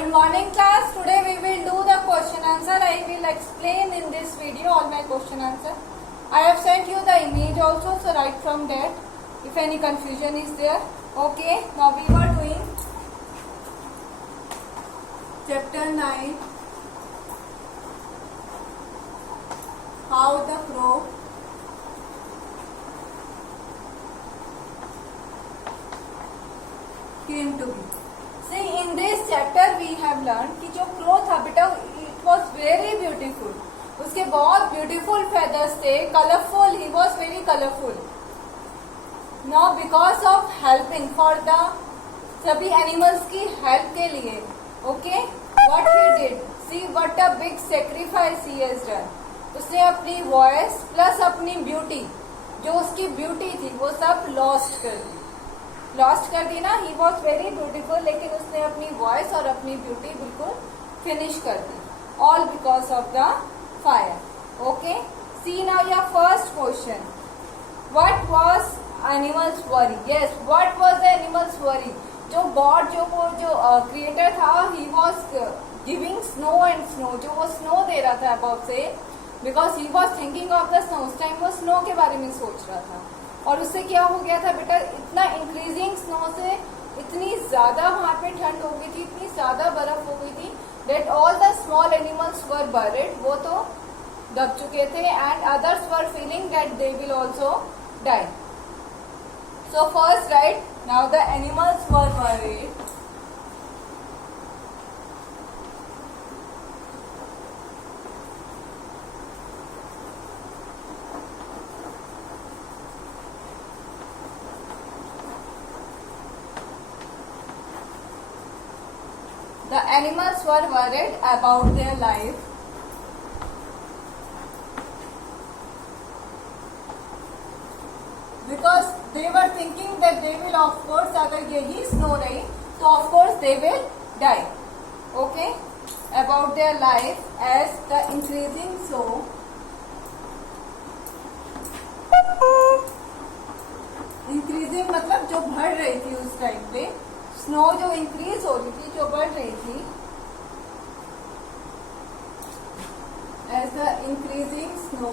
Good morning class. Today we will do the question answer. I will explain in this video all my question answer. I have sent you the image also, so write from that if any confusion is there. Okay, now we were doing chapter 9, how the crow came to be. See, in this chapter we have learned कि जो crow था बेटा, it was very beautiful. उसके बहुत beautiful feathers थे, colorful. He was very colorful. Now because of helping for the सभी animals की help के लिए, okay, what he did? See what a big sacrifice he has done. उसने अपनी voice plus अपनी beauty, जो उसकी beauty थी, वो सब lost कर दी. लॉस्ट कर दी ना. ही वॉज वेरी ब्यूटीफुल, लेकिन उसने अपनी वॉइस और अपनी ब्यूटी बिल्कुल फिनिश कर दी. All because of the fire. Okay, see now your first question. What was animals worry? Yes, what was the animals worry? जो गॉड, जो वो जो क्रिएटर था, he was giving snow and snow. जो वो स्नो दे रहा था अबव से, because he was thinking of the snow. उस टाइम वो स्नो के बारे में सोच रहा था. और उससे क्या हो गया था बेटा, इतना इंक्रीजिंग स्नो से इतनी ज्यादा वहां पे ठंड हो गई थी, इतनी ज्यादा बर्फ हो गई थी, that all the small animals were buried. वो तो दब चुके थे. And others were feeling that they will also die. So first right, now the animals were buried. The animals were worried about their life because they were thinking that they will, of course, अगर यही snow रही तो of course they will die. Okay, about their life as the increasing snow increasing मतलब जो बढ़ रही थी उस टाइम पे, स्नो जो इंक्रीज हो रही थी, जो बढ़ रही थी, as the increasing snow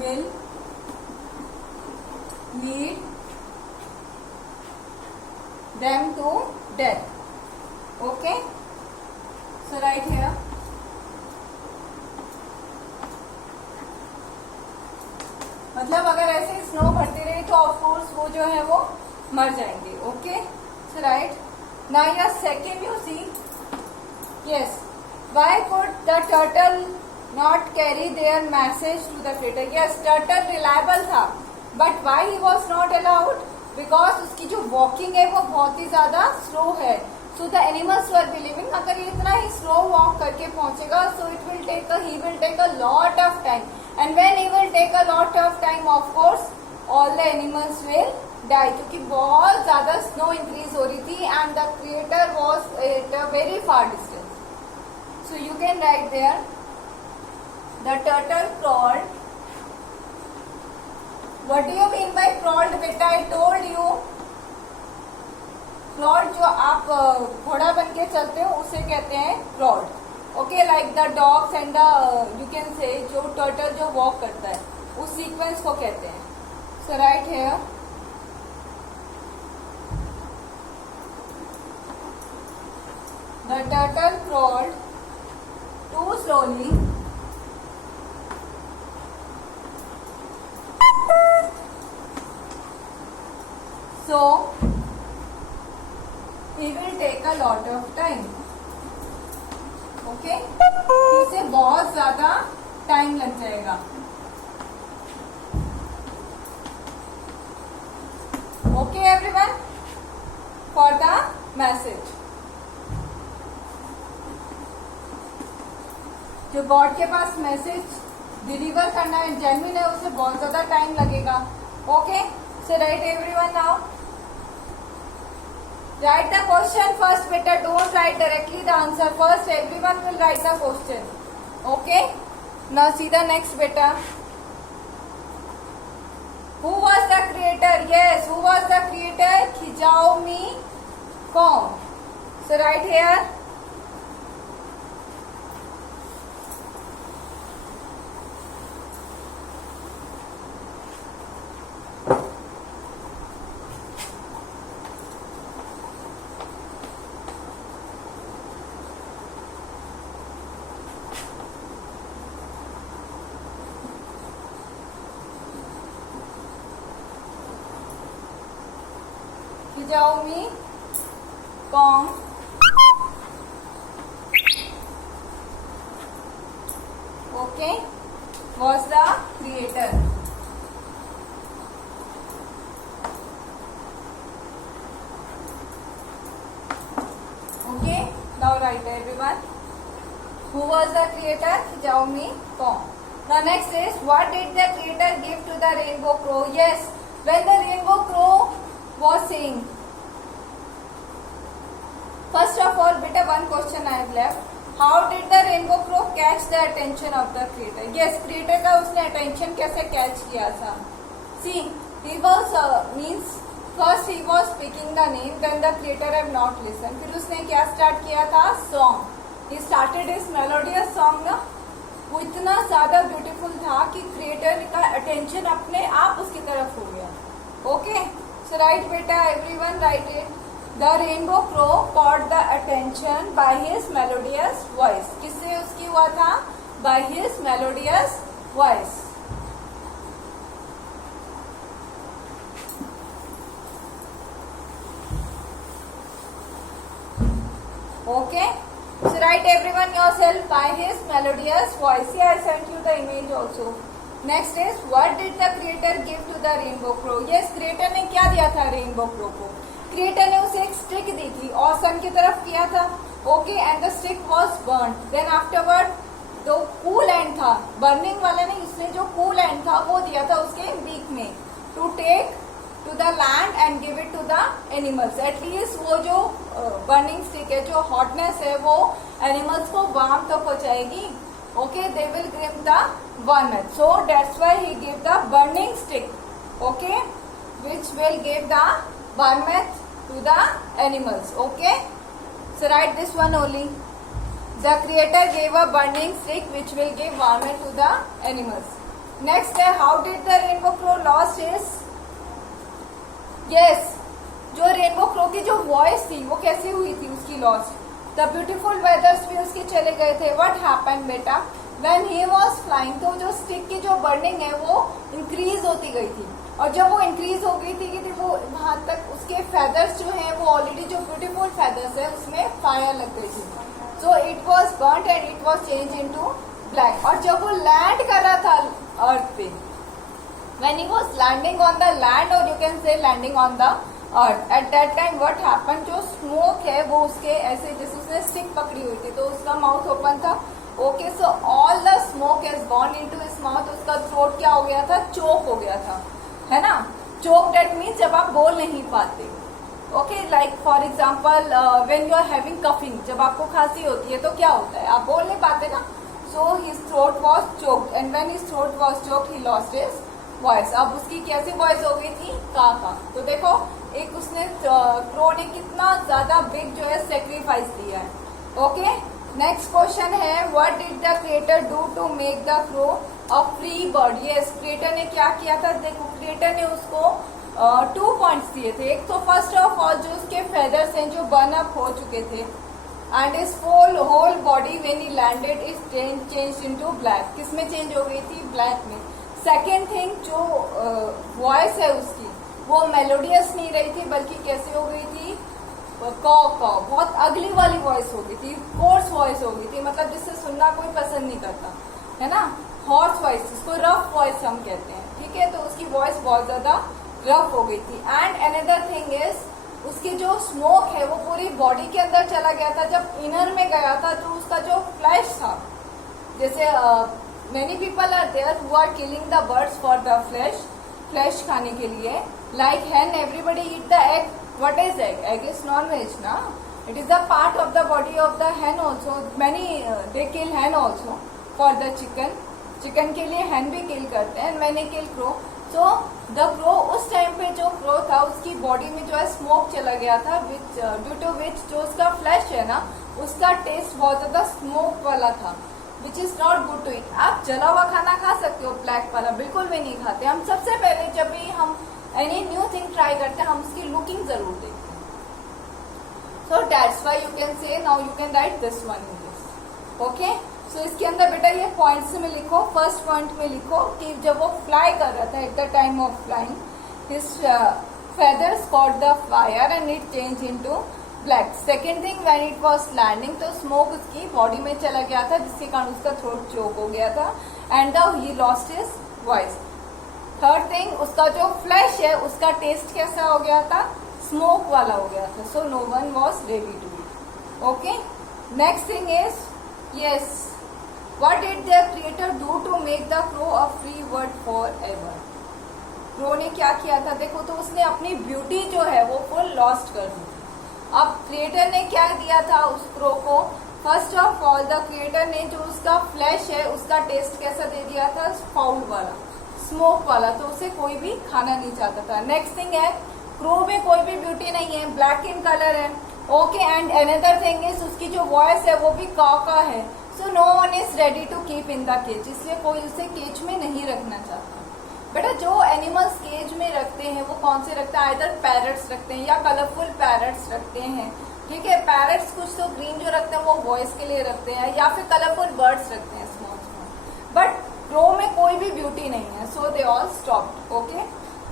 will lead them to death. Okay, so right here. मतलब अगर ऐसे स्नो बढ़ती रही तो ऑफकोर्स वो जो है वो मर जाएंगे. Okay, so right. Now your second, you see. Yes, why could the turtle not carry their message to the creator? Yes, turtle reliable था, but why he was not allowed? Because उसकी जो वॉकिंग है वो बहुत ही ज्यादा स्लो है. So the animals were believing अगर ये इतना ही स्लो वॉक करके पहुंचेगा, so it will take he will take a lot of time. And when he will take a lot of time, of course, all the animals will die. क्योंकि बहुत ज्यादा snow increase हो रही थी and the creator was at a very far distance. So you can write there, the turtle crawled. What do you mean by crawled, बेटा? I told you, crawled जो आप घोड़ा बन के चलते हो उसे कहते हैं crawled. Okay, like the dogs and the, you can से, जो टर्टल जो वॉक करता है उस सीक्वेंस को कहते हैं. So right here, the turtle crawled too slowly so he will take a lot of time. Okay, इसे बहुत ज्यादा टाइम लग जाएगा. Okay everyone, for the message. जो गॉड के पास मैसेज डिलीवर करना है, जेन्युइन है, उसे बहुत ज्यादा टाइम लगेगा. Okay, so right everyone. Now write the question first, better. Don't write directly the answer first. Everyone will write the question. Okay, now see the next, beta. Who was the creator? Yes, who was the creator? Xiaomi Kong. So right here. Xiaomi Kong okay was the creator. Okay, now write everyone. Who was the creator? Xiaomi Kong. Now next is, what did the creator give to the rainbow crow? Yes, when the rainbow crow was saying, first of all, beta, one question I have left. How did the rainbow crow catch the attention of the creator? Yes, creator का उसने attention कैसे catch किया था? See, he was means first he was speaking the name, then the creator have not listened. फिर उसने क्या start किया था? Song. He started his melodious song ना, वो इतना ज्यादा ब्यूटीफुल था कि क्रिएटर का अटेंशन अपने आप उसकी तरफ हो गया. ओके, सो राइट बेटा, everyone right it. The rainbow crow caught the attention by his melodious voice. किससे उसकी हुआ था? By his melodious voice. Okay, so write everyone yourself by his melodious voice. Yeah, I sent you the image also. Next is, what did the creator give to the rainbow crow? Yes, creator ने क्या दिया था rainbow crow को? Creator ने उसे एक stick दी थी और sun की तरफ किया था. Okay, and the stick was burnt. Then afterward, जो cool end था, burning वाला नहीं, उसने जो cool end था वो दिया था उसके beak में, to take to the land and give it to the animals. At least वो जो burning stick है, जो hotness है, वो animals को warm तो पहुंचाएगी. Okay, they will give the warmth. So that's why he gave the burning stick. Okay, which will give the warmth to the animals. Okay, so write this one only. The creator gave a burning stick which will give warmth to the animals. Next, how did the rainbow crow lost his? Yes, जो rainbow crow की जो वॉइस थी वो कैसी हुई थी उसकी loss. The beautiful वेदर्स भी उसके चले गए थे. व्हाट हैपेंड बेटा? व्हेन ही वाज फ्लाइंग, तो जो स्टिक की जो बर्निंग है वो इंक्रीज होती गई थी, और जब वो इंक्रीज हो गई थी कि वो वहां तक उसके फेदर्स जो हैं वो ऑलरेडी जो ब्यूटीफुल फेदर्स है उसमें फायर लग गई थी. So it was burned and it was change into black. और जब वो लैंड कर रहा था अर्थ पे, when he was landing on the land, or you can say landing on the earth, at that time what happened, जो smoke है वो उसके ऐसे जैसे उसने stick पकड़ी हुई थी तो उसका mouth open था. Okay, so all the smoke has gone into his mouth. उसका throat क्या हो गया था? choke हो गया था, है ना? choke that means जब आप बोल नहीं पाते. Okay, like for example when you are having coughing, जब आपको खांसी होती है तो क्या होता है? आप बोल नहीं पाते ना. So his throat was choked, and when his throat was choked he lost his voice. अब उसकी कैसी वॉइस हो गई थी? का. तो देखो, एक उसने क्रो ने कितना ज्यादा बिग जो है सेक्रीफाइस दिया है. ओके, नेक्स्ट क्वेश्चन है, what did the creator do to make the crow a free bird? Yes, creator ने क्या किया था? देखो, क्रिएटर ने उसको 2 पॉइंट्स दिए थे. एक तो फर्स्ट ऑफ ऑल जो उसके फेदर्स हैं जो बर्न अप हो चुके थे, and is whole body when he landed is change into black. किस में चेंज हो गई थी? ब्लैक में. सेकेंड थिंग, जो वॉइस है उसकी वो मेलोडियस नहीं रही थी, बल्कि कैसे हो गई थी? कॉ, बहुत अगली वाली वॉइस हो गई थी, कोर्स वॉइस हो गई थी, मतलब जिससे सुनना कोई पसंद नहीं करता, है ना? हॉर्स वॉइस, जिसको रफ वॉइस हम कहते हैं. ठीक है, तो उसकी वॉइस बहुत ज्यादा रफ हो गई थी. एंड अनदर थिंग इज, उसकी जो स्मोक है वो पूरी बॉडी के अंदर चला गया था. जब इनर में गया था तो उसका जो फ्लैश था, जैसे many people are there who are killing the birds for the flesh खाने के लिए. Like hen, everybody eat the egg. What is egg? Egg is non-veg, na? It is a part of the body of the hen also. Many they kill hen also for the chicken. Chicken के लिए hen भी kill करते हैं. Many kill crow. So the crow, उस टाइम पे जो क्रो था उसकी बॉडी में जो है स्मोक चला गया था, विच ड्यू टू विच जो उसका फ्लैश है ना उसका टेस्ट बहुत ज्यादा स्मोक वाला था, which is not good to it. आप जला हुआ खाना खा सकते हो, ब्लैक वाला बिल्कुल भी नहीं खाते हम। सबसे पहले जब भी हम एनी न्यू थिंग ट्राई करते हैं हम उसकी लुकिंग जरूर देखते हैं। So that's why you can say, now you can write this one in this. Okay, so इसके अंदर बेटा ये पॉइंट्स में लिखो। फर्स्ट पॉइंट में लिखो कि जब वो फ्लाई कर रहा था, at the time of flying his feathers caught the fire and it change into black. Second thing, when it was landing तो स्मोक उसकी बॉडी में चला गया था जिसके कारण उसका थ्रोट चोक हो गया था and he lost his voice. Third thing, उसका जो फ्लैश है उसका टेस्ट कैसा हो गया था, स्मोक वाला हो गया था। So no one was ready to it. Okay, next thing is yes, what did the creator do to make the crow a free word forever. Crow ने क्या किया था, देखो तो उसने अपनी ब्यूटी जो है वो फुल लॉस्ट कर दी। अब क्रिएटर ने क्या दिया था उस क्रो को, first of all the creator ने जो उसका फ्लैश है उसका टेस्ट कैसा दे दिया था, फाउल वाला, स्मोक वाला, तो उसे कोई भी खाना नहीं चाहता था। नेक्स्ट थिंग है, क्रो में कोई भी ब्यूटी नहीं है, ब्लैक इन कलर है। Okay, and another thing is उसकी जो वॉइस है वो भी काव का है। So no one is ready to keep in the cage, इसलिए कोई उसे केज में नहीं रखना चाहता। बेटा जो एनिमल्स केज में रखते हैं वो कौन से रखते हैं, आइदर पैरट्स रखते हैं या कलरफुल पैरट्स रखते हैं। ठीक है, पैरट्स कुछ तो ग्रीन जो रखते हैं वो वॉइस के लिए रखते हैं, या फिर कलरफुल बर्ड्स रखते हैं स्मॉल स्मॉल। बट क्रो में कोई भी ब्यूटी नहीं है, so they all stopped. Okay,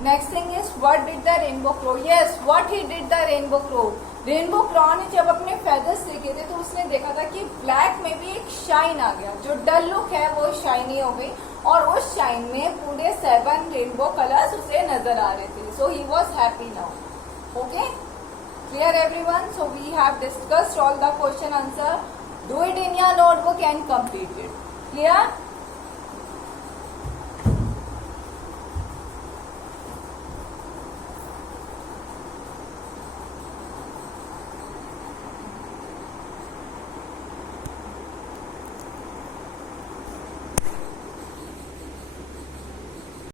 next thing is what did the rainbow crow. Yes, what he did the rainbow crow. Rainbow crow ने जब अपने फेदर्स देखे थे तो उसने देखा था कि ब्लैक में भी एक शाइन आ गया, जो डल लुक है वो शाइनी हो गई और उस शाइन में पूरे 7 रेनबो कलर्स उसे नजर आ रहे थे। So he was happy now. Okay, clear everyone? So we have discussed all the question answer. Do it in your notebook and complete it. Clear?